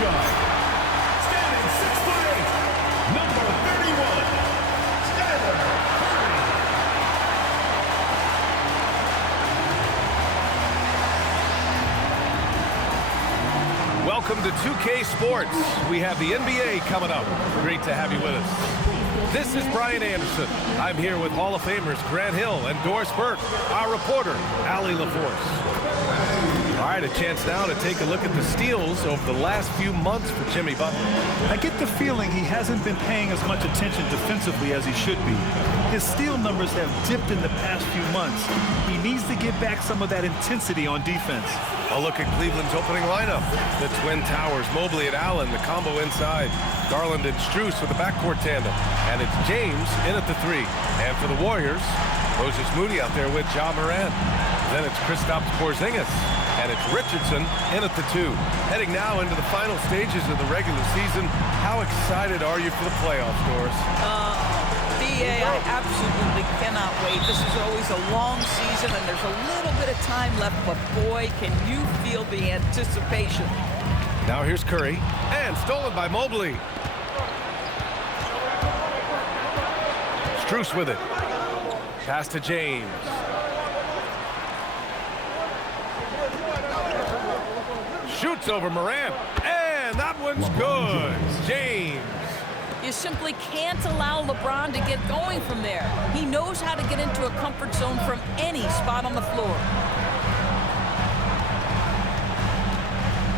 guard. Standing 6'8", number 31, Welcome to 2K Sports. We have the NBA coming up. Great to have you with us. This is Brian Anderson. I'm here with Hall of Famers Grant Hill and Doris Burke, our reporter, Allie LaForce. All right, a chance now to take a look at the steals over the last few months for Jimmy Butler. I get the feeling he hasn't been paying as much attention defensively as he should be. His steal numbers have dipped in the past few months. He needs to get back some of that intensity on defense. A look at Cleveland's opening lineup. The Twin Towers, Mobley and Allen, the combo inside. Garland and Strus with the backcourt tandem. And it's James in at the 3. And for the Warriors, Moses Moody out there with Ja Morant. Then it's Kristaps Porzingis. And it's Richardson in at the 2. Heading now into the final stages of the regular season. How excited are you for the playoffs, Doris? B.A., I absolutely cannot wait. This is always a long season, and there's a little bit of time left, but boy, can you feel the anticipation. Now here's Curry, and stolen by Mobley. Strus with it. Pass to James. Shoots over Morant, and that one's good. James. You simply can't allow LeBron to get going from there. He knows how to get into a comfort zone from any spot on the floor.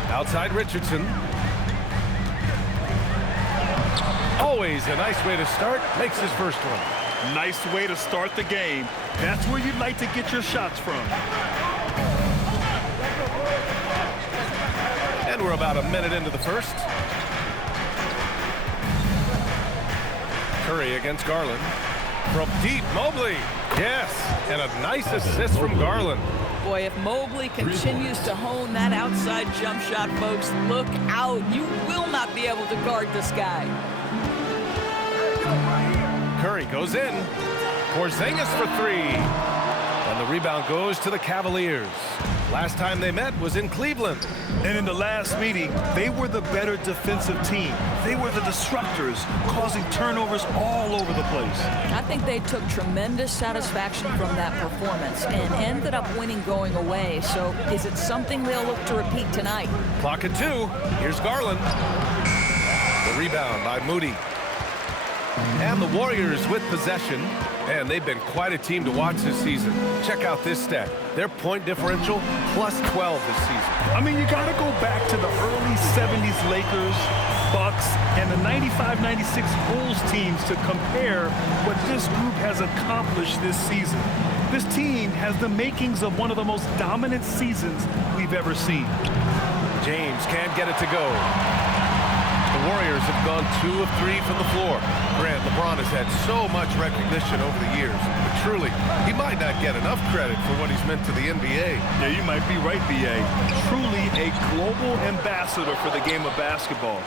Outside Richardson. Always a nice way to start. Makes his first one. Nice way to start the game. That's where you'd like to get your shots from. And we're about a minute into the first. Curry against Garland. From deep, Mobley. Yes, and a nice assist from Garland. Boy, if Mobley continues to hone that outside jump shot, folks, look out. You will not be able to guard this guy. Curry goes in. Porzingis for 3. And the rebound goes to the Cavaliers. Last time they met was in Cleveland. And in the last meeting, they were the better defensive team. They were the disruptors, causing turnovers all over the place. I think they took tremendous satisfaction from that performance and ended up winning going away. So is it something they'll look to repeat tonight? Clock at 2. Here's Garland. The rebound by Moody. And the Warriors with possession. And they've been quite a team to watch this season. Check out this stat. Their point differential plus 12 this season. I mean, you got to go back to the early 70s Lakers, Bucks, and the 95-96 Bulls teams to compare what this group has accomplished this season. This team has the makings of one of the most dominant seasons we've ever seen. James can't get it to go. The Warriors have gone 2 of 3 from the floor. Grant, LeBron has had so much recognition over the years, but truly, he might not get enough credit for what he's meant to the NBA. Yeah, you might be right, B.A. Truly a global ambassador for the game of basketball.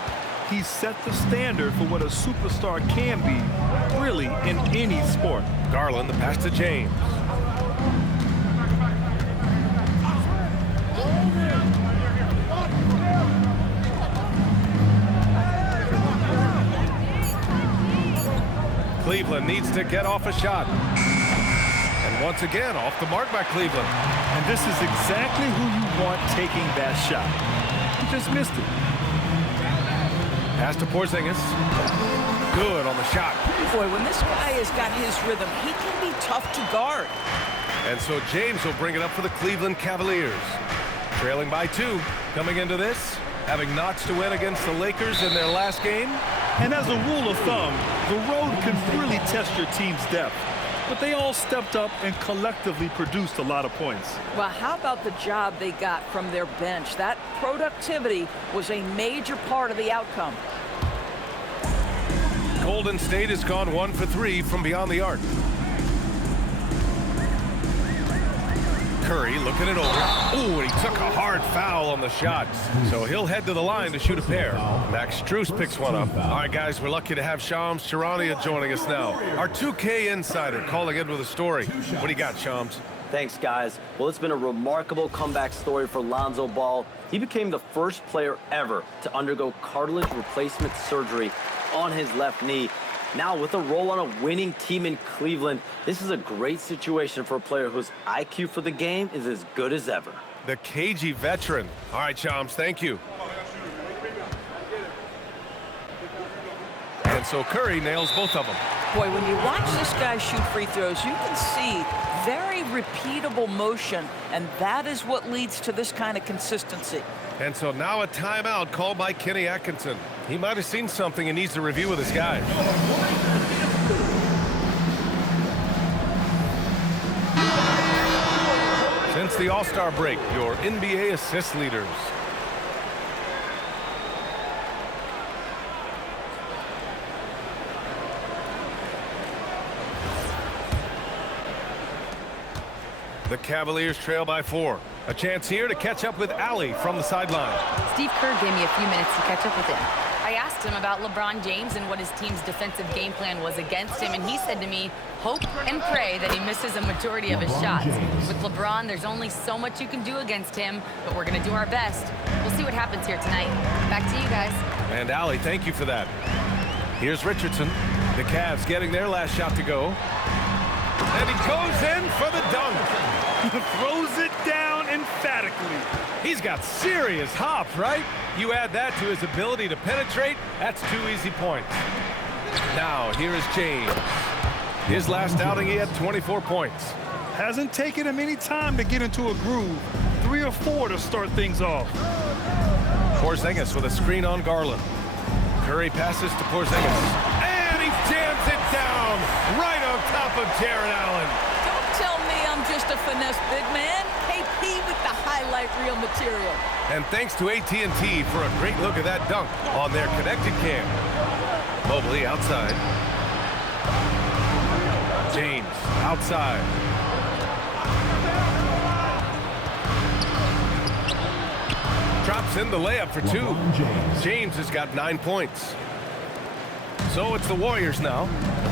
He's set the standard for what a superstar can be, really, in any sport. Garland, the pass to James. Cleveland needs to get off a shot. And once again, off the mark by Cleveland. And this is exactly who you want taking that shot. He just missed it. Pass to Porzingis. Good on the shot. Boy, when this guy has got his rhythm, he can be tough to guard. And so James will bring it up for the Cleveland Cavaliers. Trailing by 2 coming into this, having notched to win against the Lakers in their last game. And as a rule of thumb, the road can really test your team's depth. But they all stepped up and collectively produced a lot of points. Well, how about the job they got from their bench? That productivity was a major part of the outcome. Golden State has gone 1 for 3 from beyond the arc. Curry looking it over. Ooh, and he took a hard foul on the shot. So he'll head to the line to shoot a pair. Max Strus picks one up. All right, guys, we're lucky to have Shams Charania joining us now. Our 2K insider calling in with a story. What do you got, Shams? Thanks, guys. Well, it's been a remarkable comeback story for Lonzo Ball. He became the first player ever to undergo cartilage replacement surgery on his left knee. Now, with a role on a winning team in Cleveland, this is a great situation for a player whose IQ for the game is as good as ever. The cagey veteran. All right, Shams, thank you. And so Curry nails both of them. Boy, when you watch this guy shoot free throws, you can see very repeatable motion, and that is what leads to this kind of consistency. And so now a timeout called by Kenny Atkinson. He might have seen something and needs to review with his guys. Since the All-Star break, your NBA assist leaders. The Cavaliers trail by 4. A chance here to catch up with Allie from the sideline. Steve Kerr gave me a few minutes to catch up with him. I asked him about LeBron James and what his team's defensive game plan was against him, and he said to me, hope and pray that he misses a majority of his shots. With LeBron, there's only so much you can do against him, but we're going to do our best. We'll see what happens here tonight. Back to you guys. And Allie, thank you for that. Here's Richardson. The Cavs getting their last shot to go. And he goes in for the dunk. Throws it down emphatically. He's got serious hop, right? You add that to his ability to penetrate, that's 2 easy points. Now, here is James. His last outing, he had 24 points. Hasn't taken him any time to get into a groove. 3 or 4 to start things off. Porzingis with a screen on Garland. Curry passes to Porzingis. And he jams it down right on top of Jared Allen. Don't tell me I'm just a finesse big man. KP with the highlight reel material. And thanks to AT&T for a great look at that dunk on their connected cam. Mobley outside. James outside. Drops in the layup for 2. James has got 9 points. So it's the Warriors now.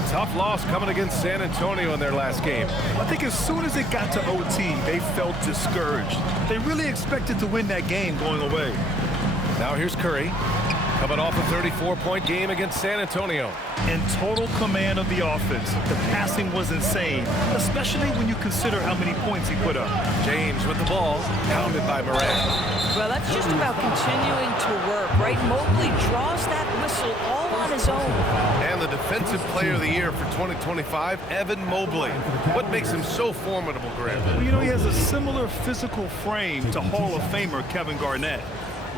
Tough loss coming against San Antonio in their last game. I think as soon as it got to OT, they felt discouraged. They really expected to win that game going away. Now here's Curry, coming off a 34-point game against San Antonio. In total command of the offense. The passing was insane, especially when you consider how many points he put up. James with the ball, pounded by Moran. Well, that's just about continuing to work, right? Mobley draws that whistle all on his own. And the Defensive Player of the Year for 2025, Evan Mobley. What makes him so formidable, Graham? Well, you know, he has a similar physical frame to Hall of Famer Kevin Garnett.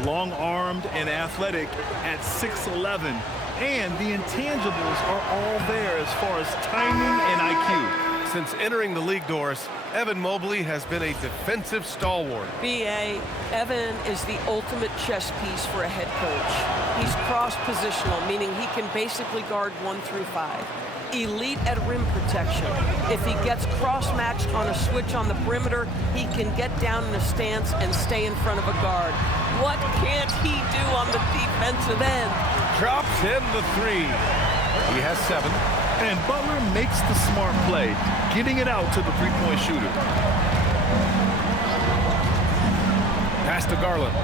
Long-armed and athletic at 6'11", and the intangibles are all there as far as timing and IQ. Since entering the league, Doris, Evan Mobley has been a defensive stalwart. B.A., Evan is the ultimate chess piece for a head coach. He's cross-positional, meaning he can basically guard 1 through 5. Elite at rim protection. If he gets cross-matched on a switch on the perimeter, he can get down in a stance and stay in front of a guard. What can't he do on the defensive end? Drops in the 3. He has 7. And Butler makes the smart play, getting it out to the three-point shooter. Pass to Garland.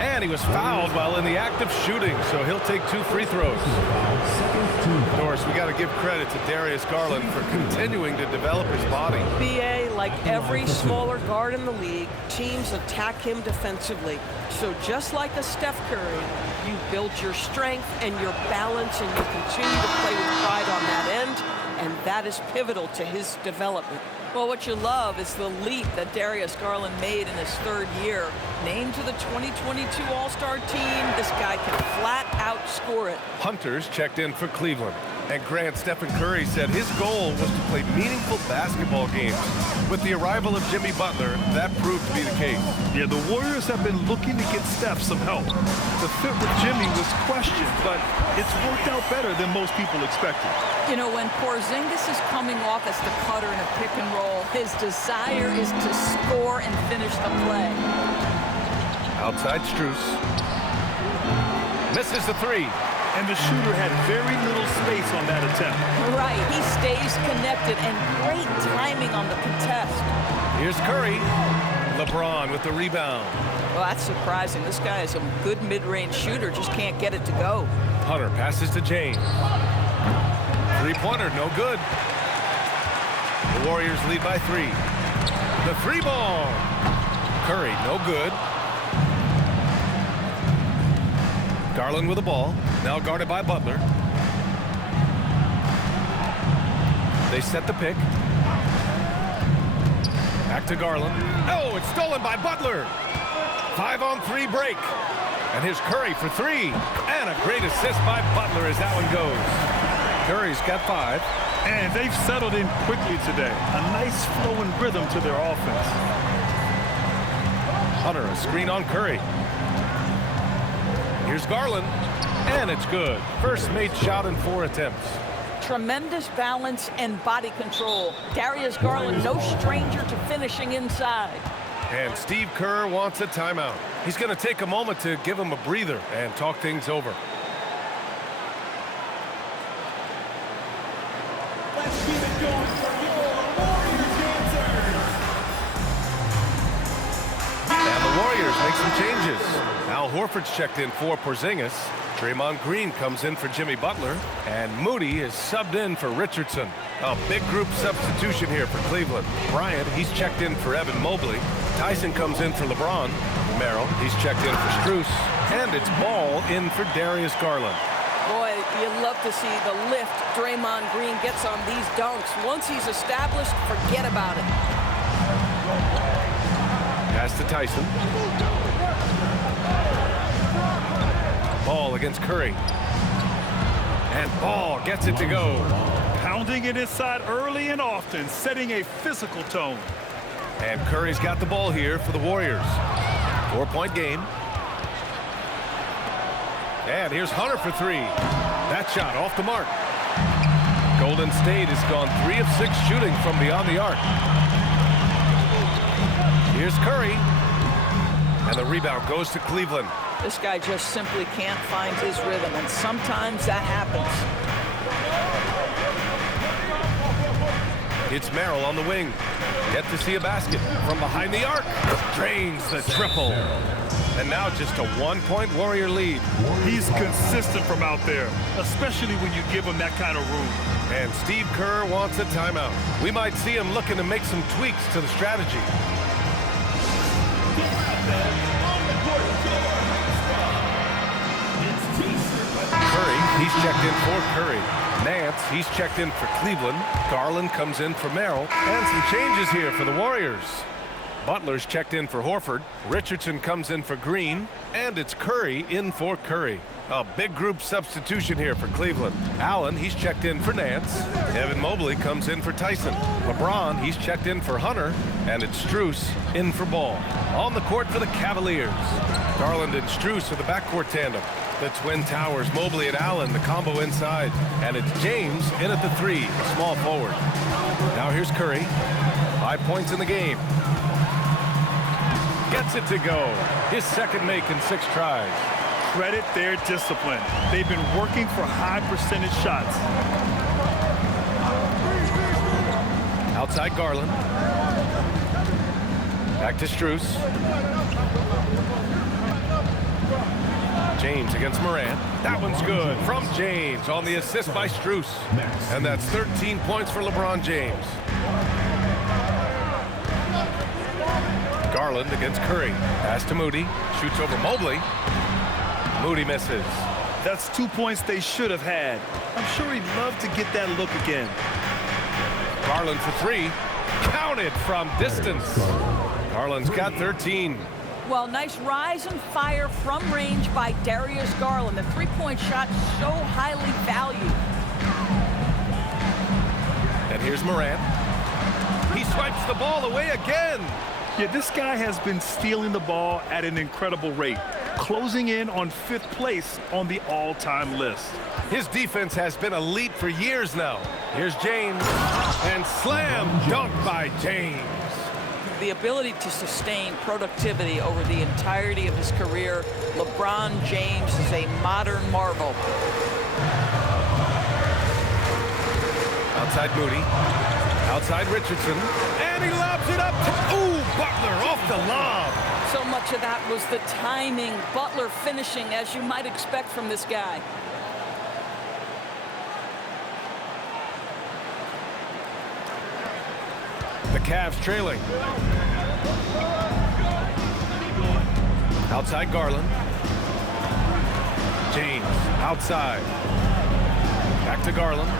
And he was fouled while in the act of shooting, so he'll take 2 free throws. Doris, we got to give credit to Darius Garland for continuing to develop his body. B.A., like every smaller guard in the league, teams attack him defensively. So just like a Steph Curry, you build your strength and your balance, and you continue to play with pride on that end, and that is pivotal to his development. Well, what you love is the leap that Darius Garland made in his 3rd year. Named to the 2022 All-Star team, this guy can flat out score it. Hunters checked in for Cleveland. And Grant, Stephen Curry said his goal was to play meaningful basketball games. With the arrival of Jimmy Butler, that proved to be the case. Yeah, the Warriors have been looking to get Steph some help. The fit with Jimmy was questioned, but it's worked out better than most people expected. You know, when Porzingis is coming off as the cutter in a pick and roll, his desire is to score and finish the play. Outside Strus. Misses the 3. And the shooter had very little space on that attempt. Right, he stays connected, and great timing on the contest. Here's Curry. LeBron with the rebound. Well, that's surprising. This guy is a good mid-range shooter, just can't get it to go. Hunter passes to James. Three-pointer, no good. The Warriors lead by 3. The 3-ball. Curry, no good. Garland with the ball, now guarded by Butler. They set the pick. Back to Garland. Oh, it's stolen by Butler. 5-on-3 break. And here's Curry for 3. And a great assist by Butler as that one goes. Curry's got 5. And they've settled in quickly today. A nice flowing rhythm to their offense. Hunter, a screen on Curry. Here's Garland, and it's good. First made shot in 4 attempts. Tremendous balance and body control. Darius Garland, no stranger to finishing inside. And Steve Kerr wants a timeout. He's going to take a moment to give him a breather and talk things over. Let's keep it going for your Warriors dancers. And the Warriors make some changes. Al Horford's checked in for Porzingis. Draymond Green comes in for Jimmy Butler. And Moody is subbed in for Richardson. A big group substitution here for Cleveland. Bryant, he's checked in for Evan Mobley. Tyson comes in for LeBron. Merrill, he's checked in for Strus. And it's Ball in for Darius Garland. Boy, you love to see the lift Draymond Green gets on these dunks. Once he's established, forget about it. Pass to Tyson. Ball against Curry. And Ball gets it to go. Pounding it inside early and often, setting a physical tone. And Curry's got the ball here for the Warriors. 4-point game. And here's Hunter for 3. That shot off the mark. Golden State has gone 3 of 6 shooting from beyond the arc. Here's Curry. And the rebound goes to Cleveland. This guy just simply can't find his rhythm, and sometimes that happens. It's Merrill on the wing. Get to see a basket from behind the arc. Drains the triple. And now just a 1-point Warrior lead. He's consistent from out there, especially when you give him that kind of room. And Steve Kerr wants a timeout. We might see him looking to make some tweaks to the strategy. Curry, he's checked in for Curry. Nance, he's checked in for Cleveland. Garland comes in for Merrill. And some changes here for the Warriors. Butler's checked in for Horford. Richardson comes in for Green. And it's Curry in for Curry. A big group substitution here for Cleveland. Allen, he's checked in for Nance. Evan Mobley comes in for Tyson. LeBron, he's checked in for Hunter. And it's Strus in for Ball. On the court for the Cavaliers. Garland and Strus are the backcourt tandem. The Twin Towers, Mobley and Allen, the combo inside. And it's James in at the 3, small forward. Now here's Curry. 5 points in the game. Gets it to go. His second make in 6 tries. Credit their discipline. They've been working for high percentage shots. Outside Garland. Back to Strus. James against Morant. That one's good from James on the assist by Strus. And that's 13 points for LeBron James. Garland against Curry. Pass to Moody. Shoots over Mobley. Moody misses. That's 2 points they should have had. I'm sure he'd love to get that look again. Garland for 3. Counted from distance. Garland's got 13. Well, nice rise and fire from range by Darius Garland. The three-point shot so highly valued. And here's Morant. He swipes the ball away again. Yeah, this guy has been stealing the ball at an incredible rate, closing in on 5th place on the all-time list. His defense has been elite for years now. Here's James. And slam dunk by James. the ability to sustain productivity over the entirety of his career, LeBron James is a modern marvel. Outside Moody. Outside Richardson. And he lobs it up. Ooh, Butler off the lob. So much of that was the timing. Butler finishing as you might expect from this guy. The Cavs trailing. Outside Garland. James outside. Back to Garland.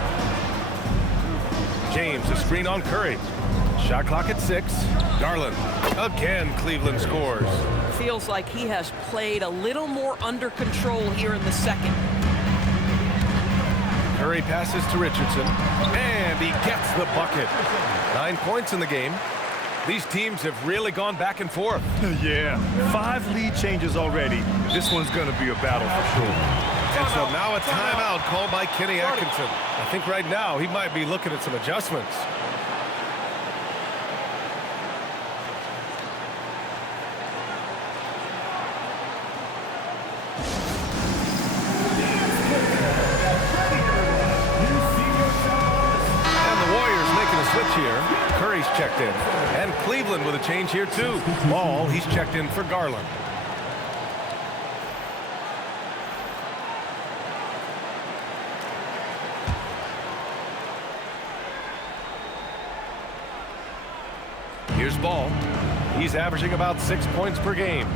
James, a screen on Curry. Shot clock at 6. Garland. Again, Cleveland scores. Feels like he has played a little more under control here in the second. Curry passes to Richardson. And he gets the bucket. 9 points in the game. These teams have really gone back and forth. Yeah, 5 lead changes already. This one's going to be a battle for sure. And so now a timeout called by Kenny Atkinson. I think right now he might be looking at some adjustments. And the Warriors making a switch here. Curry's checked in. And Cleveland with a change here too. Ball, he's checked in for Garland. Here's Ball. He's averaging about 6 points per game.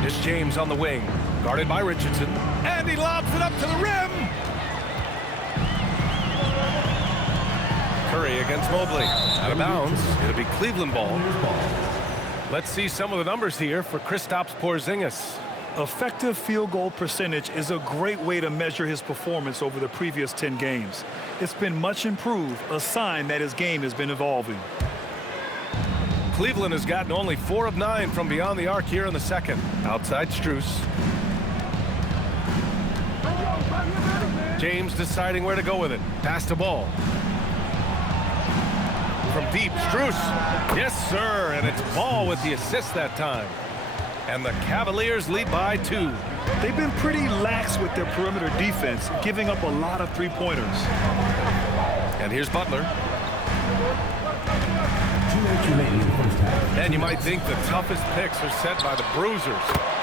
Here's James on the wing, guarded by Richardson. And he lobs it up to the rim. Curry against Mobley. Out of bounds. It'll be Cleveland ball. Let's see some of the numbers here for Kristaps Porzingis. Effective field goal percentage is a great way to measure his performance over the previous 10 games. It's been much improved, a sign that his game has been evolving. Cleveland has gotten only 4 of 9 from beyond the arc here in the second. Outside Strus. James deciding where to go with it. Pass the ball. From deep, Strus. Yes, sir, and it's Ball with the assist that time. And the Cavaliers lead by 2. They've been pretty lax with their perimeter defense, giving up a lot of three-pointers. And here's Butler. And you might think the toughest picks are set by the bruisers.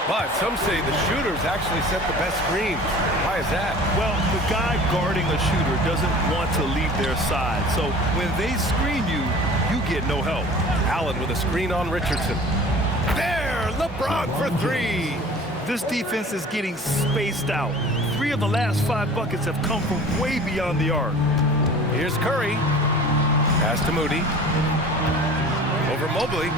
But some say the shooters actually set the best screens. Why is that? Well, the guy guarding a shooter doesn't want to leave their side. So when they screen you, you get no help. Allen with a screen on Richardson. There, LeBron for 3. This defense is getting spaced out. 3 of the last 5 buckets have come from way beyond the arc. Here's Curry. Pass to Moody. Over Mobley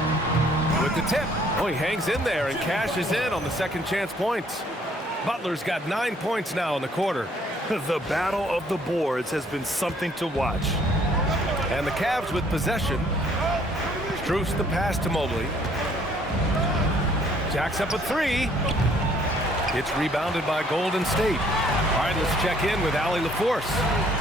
with the tip. Oh, he hangs in there and cashes in on the second chance points. Butler's got 9 points now in the quarter. The battle of the boards has been something to watch. And the Cavs with possession. Strus the pass to Mobley. Jacks up a 3. It's rebounded by Golden State. All right, let's check in with Allie LaForce.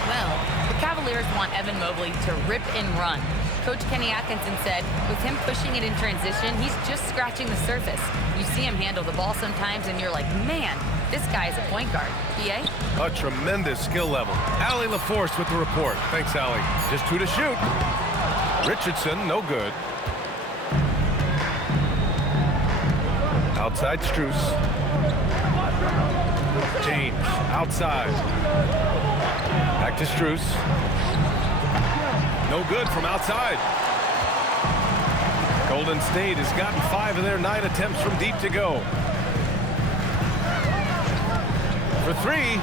Well, the Cavaliers want Evan Mobley to rip and run. Coach Kenny Atkinson said with him pushing it in transition, he's just scratching the surface. You see him handle the ball sometimes and you're like, man, this guy is a point guard. PA? A tremendous skill level. Allie LaForce with the report. Thanks, Allie. Just 2 to shoot. Richardson, no good. Outside Strus. James, outside. Back to Strus. No good from outside. Golden State has gotten 5 of their 9 attempts from deep to go. For 3.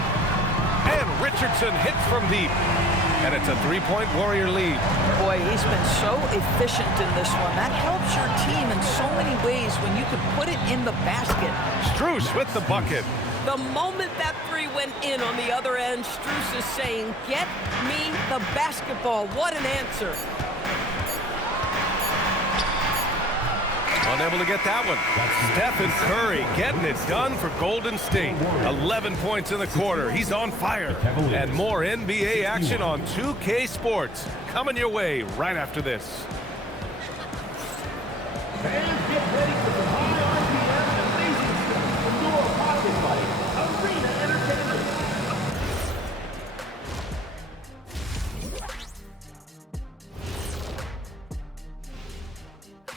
And Richardson hits from deep. And it's a 3-point Warrior lead. Boy, he's been so efficient in this one. That helps your team in so many ways when you can put it in the basket. Strus with the bucket. The moment that 3 went in on the other end, Strus is saying, get me the basketball. What an answer. Unable to get that one. Stephen Curry getting it done for Golden State. 11 points in the quarter. He's on fire. And more NBA action on 2K Sports coming your way right after this. Fans, get ready for some high RPM and amazing stuff from your pocket buddy, Arena Entertainment.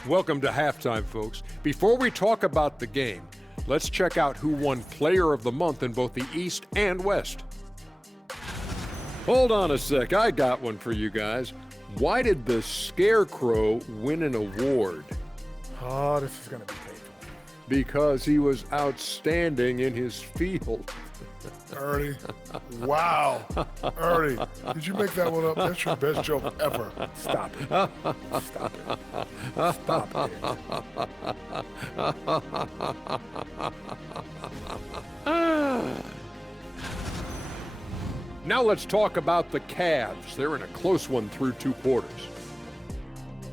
Welcome to halftime, folks. Before we talk about the game, let's check out who won Player of the Month in both the East and West. Hold on a sec, I got one for you guys. Why did the Scarecrow win an award? Oh, this is going to be painful. Because he was outstanding in his field. Ernie, wow. Ernie, did you make that one up? That's your best joke ever. Stop it. Stop it. Stop it. Now let's talk about the Cavs. They're in a close one through 2 quarters.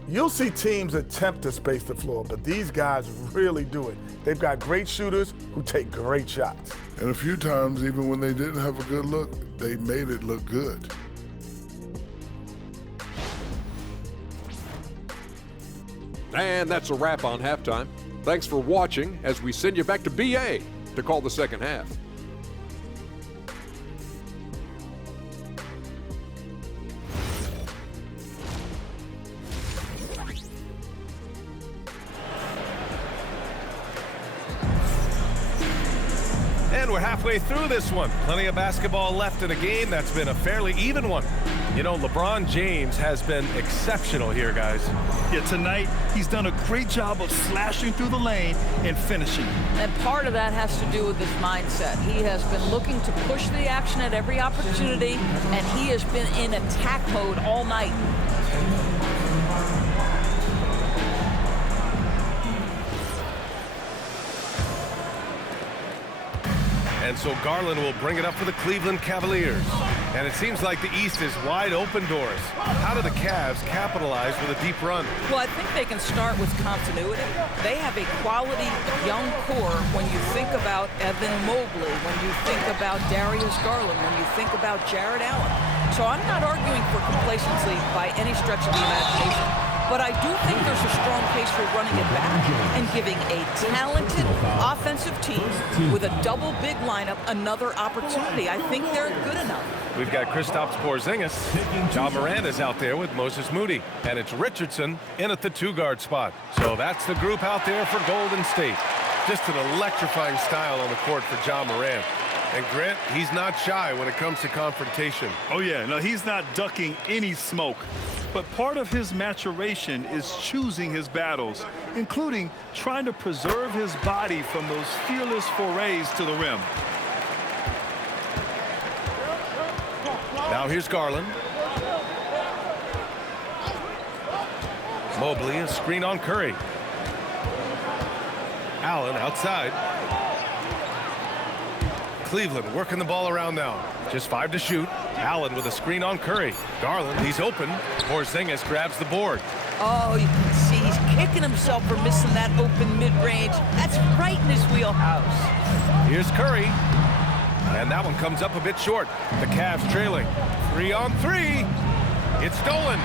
You'll see teams attempt to space the floor, but these guys really do it. They've got great shooters who take great shots. And a few times, even when they didn't have a good look, they made it look good. And that's a wrap on halftime. Thanks for watching as we send you back to BA to call the second half. And we're halfway through this one. Plenty of basketball left in a game that's been a fairly even one. You know, LeBron James has been exceptional here, guys. Yeah, tonight he's done a great job of slashing through the lane and finishing. And part of that has to do with his mindset. He has been looking to push the action at every opportunity, and he has been in attack mode all night. And so Garland will bring it up for the Cleveland Cavaliers. And it seems like the East is wide open doors. How do the Cavs capitalize with a deep run? Well, I think they can start with continuity. They have a quality young core when you think about Evan Mobley, when you think about Darius Garland, when you think about Jared Allen. So I'm not arguing for complacency by any stretch of the imagination. But I do think there's a strong case for running it back and giving a talented offensive team with a double big lineup another opportunity. I think they're good enough. We've got Kristaps Porzingis. John Moran is out there with Moses Moody. And it's Richardson in at the 2-guard spot. So that's the group out there for Golden State. Just an electrifying style on the court for John Moran. And Grant, he's not shy when it comes to confrontation. Oh yeah, no, he's not ducking any smoke. But part of his maturation is choosing his battles, including trying to preserve his body from those fearless forays to the rim. Now here's Garland. Mobley, a screen on Curry. Allen outside. Cleveland working the ball around now. Just 5 to shoot. Allen with a screen on Curry. Garland, he's open. Porzingis grabs the board. Oh, you can see he's kicking himself for missing that open mid-range. That's right in his wheelhouse. Here's Curry. And that one comes up a bit short. The Cavs trailing. 3 on 3. It's stolen.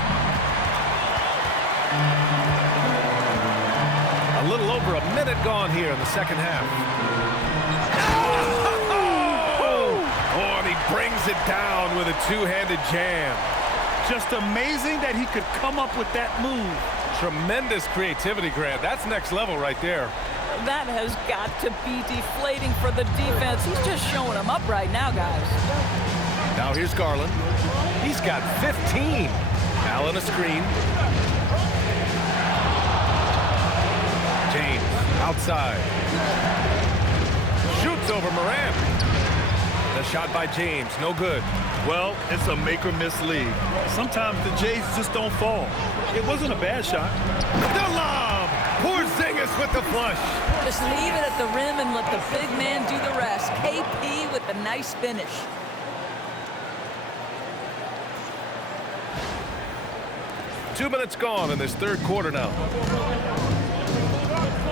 A little over a minute gone here in the second half. Oh, and he brings it down with a 2-handed jam. Just amazing that he could come up with that move. Tremendous creativity, Grant. That's next level right there. That has got to be deflating for the defense. He's just showing them up right now, guys. Now here's Garland. He's got 15. Allen a screen. James outside. Shoots over Moran. The shot by James, no good. Well, it's a make-or-miss league. Sometimes the Jays just don't fall. It wasn't a bad shot. The lob! Porzingis with the flush. Just leave it at the rim and let the big man do the rest. KP with a nice finish. Two minutes gone in this third quarter now.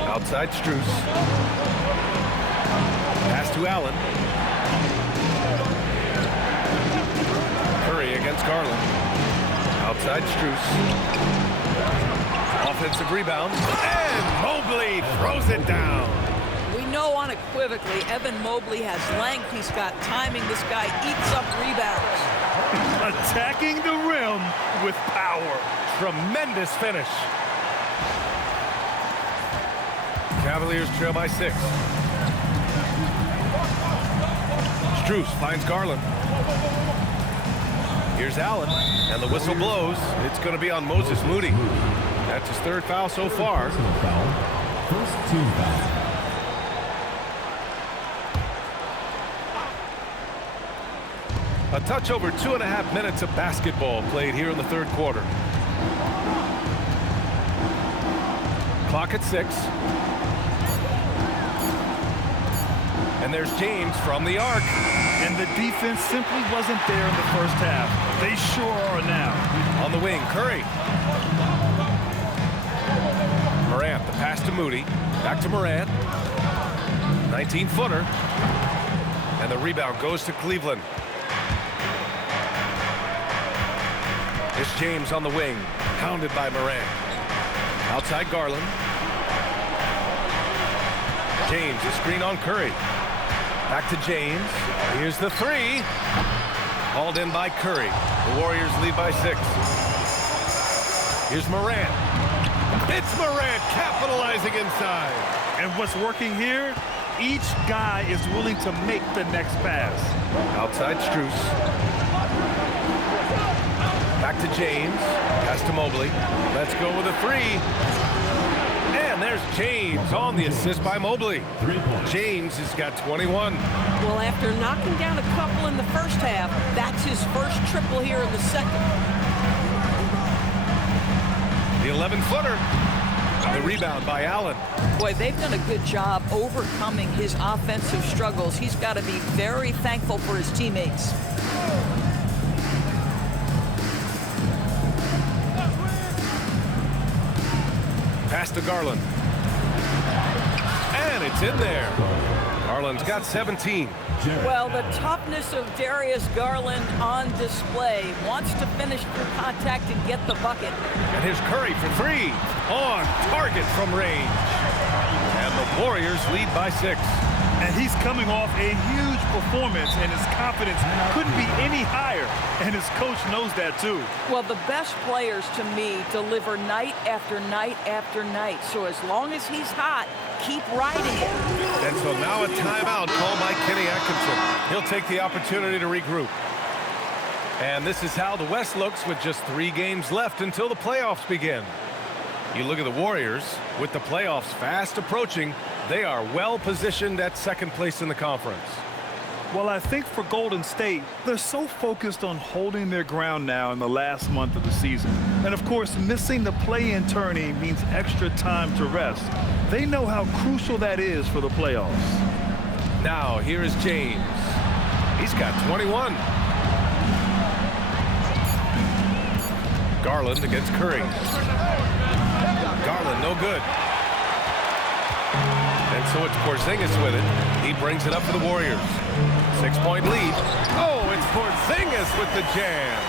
Outside Strus. Pass to Allen. Curry against Garland. Outside Strus. Offensive rebound. And Mobley throws it down. We know unequivocally Evan Mobley has length. He's got timing. This guy eats up rebounds. Attacking the rim with power. Tremendous finish. Cavaliers trail by 6. Strus finds Garland. Here's Allen, and the whistle blows. It's going to be on Moses Moody. That's his 3rd foul so far. First team foul. A touch over 2.5 minutes of basketball played here in the 3rd quarter. Clock at 6. And there's James from the arc. And the defense simply wasn't there in the first half. They sure are now. On the wing, Curry. Morant, the pass to Moody. Back to Morant. 19-footer. And the rebound goes to Cleveland. It's James on the wing, pounded by Morant. Outside Garland. James, a screen on Curry. Back to James. Here's the 3. Hauled in by Curry. The Warriors lead by 6. Here's Morant. It's Morant capitalizing inside. And what's working here? Each guy is willing to make the next pass. Outside Strus. Back to James. Pass to Mobley. Let's go with a 3. And there's James on the assist by Mobley. James has got 21. Well, after knocking down a couple in the first half, that's his first triple here in the second. The 11-footer. The rebound by Allen. Boy, they've done a good job overcoming his offensive struggles. He's got to be very thankful for his teammates. Pass to Garland. And it's in there. Garland's got 17. Well, the toughness of Darius Garland on display. Wants to finish through contact and get the bucket. And here's Curry for 3. On target from range. And the Warriors lead by 6. And he's coming off a huge performance, and his confidence couldn't be any higher. And his coach knows that, too. Well, the best players, to me, deliver night after night after night. So as long as he's hot, keep riding it. And so now a timeout called by Kenny Atkinson. He'll take the opportunity to regroup. And this is how the West looks with just 3 games left until the playoffs begin. You look at the Warriors, with the playoffs fast approaching, they are well positioned at 2nd place in the conference. Well, I think for Golden State, they're so focused on holding their ground now in the last month of the season. And of course, missing the play-in tourney means extra time to rest. They know how crucial that is for the playoffs. Now, here is James. He's got 21. Garland against Curry. Garland, no good. And so it's Porzingis with it. He brings it up for the Warriors. 6-point lead. Oh, it's Porzingis with the jam.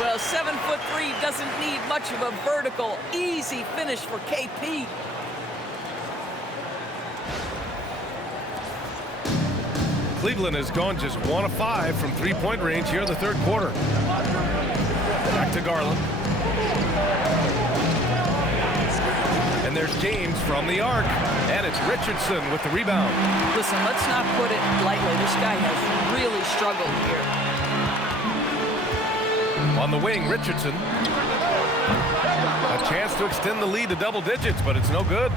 Well, 7'3" doesn't need much of a vertical. Easy finish for KP. Cleveland has gone just 1 of 5 from 3-point range here in the 3rd quarter. Back to Garland. And there's James from the arc. And it's Richardson with the rebound. Listen, let's not put it lightly. This guy has really struggled here. On the wing, Richardson. A chance to extend the lead to double digits, but it's no good.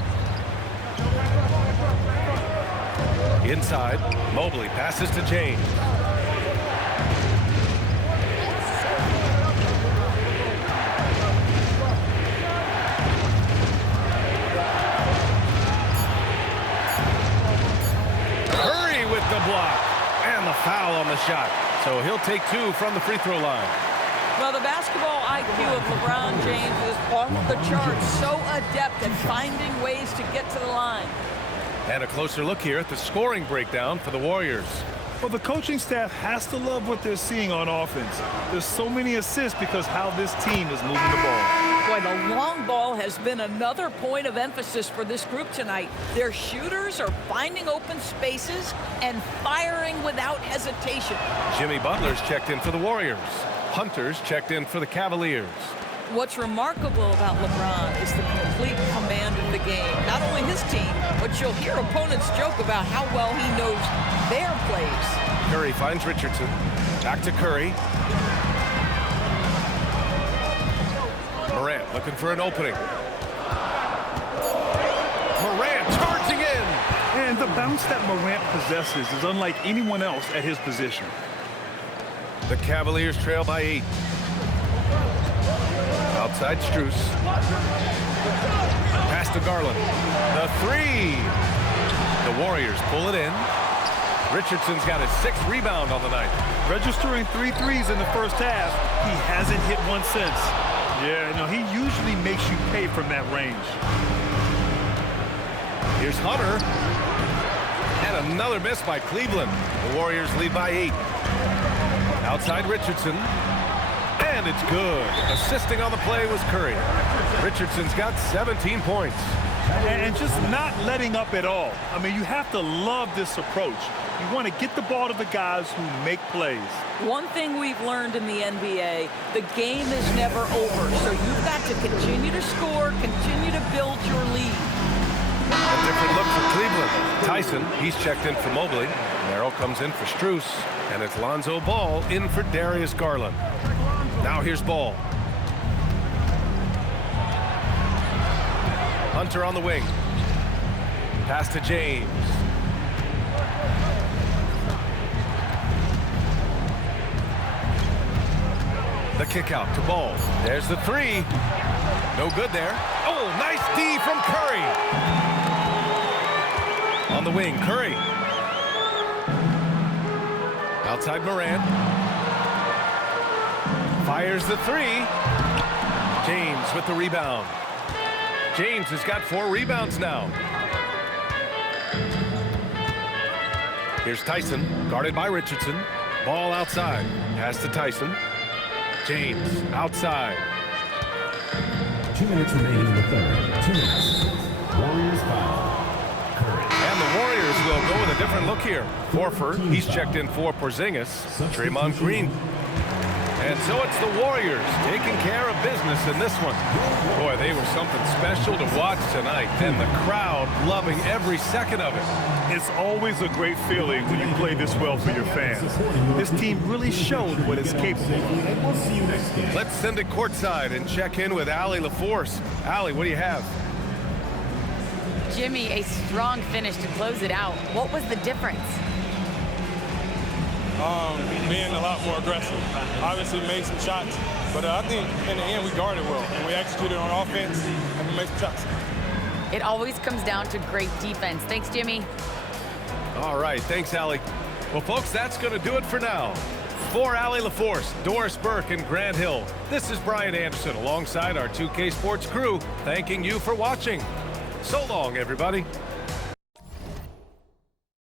Inside, Mobley passes to James. The block and the foul on the shot. So he'll take 2 from the free throw line. Well, the basketball IQ of LeBron James is on the charge. So adept at finding ways to get to the line. And a closer look here at the scoring breakdown for the Warriors. Well, the coaching staff has to love what they're seeing on offense. There's so many assists because how this team is moving the ball. Boy, the long ball has been another point of emphasis for this group tonight. Their shooters are finding open spaces and firing without hesitation. Jimmy Butler's checked in for the Warriors. Hunter's checked in for the Cavaliers. What's remarkable about LeBron is the complete command of the game. Not only his team, but you'll hear opponents joke about how well he knows their plays. Curry finds Richardson. Back to Curry. Morant looking for an opening. Morant charging in. And the bounce that Morant possesses is unlike anyone else at his position. The Cavaliers trail by 8. Outside Strus. Pass to Garland. The 3. The Warriors pull it in. Richardson's got his 6th rebound on the night. Registering 3 threes in the first half, he hasn't hit one since. Yeah, no, he usually makes you pay from that range. Here's Hunter. And another miss by Cleveland. The Warriors lead by 8. Outside Richardson. And it's good. Assisting on the play was Curry. Richardson's got 17 points. And just not letting up at all. I mean, you have to love this approach. You want to get the ball to the guys who make plays. One thing we've learned in the NBA, the game is never over. So you've got to continue to score, continue to build your lead. A different look for Cleveland. Tyson, he's checked in for Mobley. Merrill comes in for Strus. And it's Lonzo Ball in for Darius Garland. Now here's Ball. Hunter on the wing. Pass to James. The kick out to Ball. There's the 3. No good there. Oh, nice D from Curry. On the wing, Curry. Outside Morant. Fires the 3. James with the rebound. James has got 4 rebounds now. Here's Tyson, guarded by Richardson. Ball outside. Pass to Tyson. James outside. 2 minutes remaining in the third. 2 minutes. Warriors foul. And the Warriors will go with a different look here. Horford, he's checked in for Porzingis. Draymond Green. And so it's the Warriors taking care of business in this one. Boy, they were something special to watch tonight, and the crowd loving every second of it. It's always a great feeling when you play this well for your fans. This team really showed what it's capable of. We'll see you next game. Let's send it courtside and check in with Allie LaForce. Allie, what do you have? Jimmy, a strong finish to close it out. What was the difference? Being a lot more aggressive. Obviously made some shots, but I think in the end we guarded well and we executed on offense and we made some shots. It always comes down to great defense. Thanks, Jimmy. All right, thanks, Allie. Well, folks, that's going to do it for now. For Allie LaForce, Doris Burke, and Grant Hill, this is Brian Anderson alongside our 2K Sports crew, thanking you for watching. So long, everybody.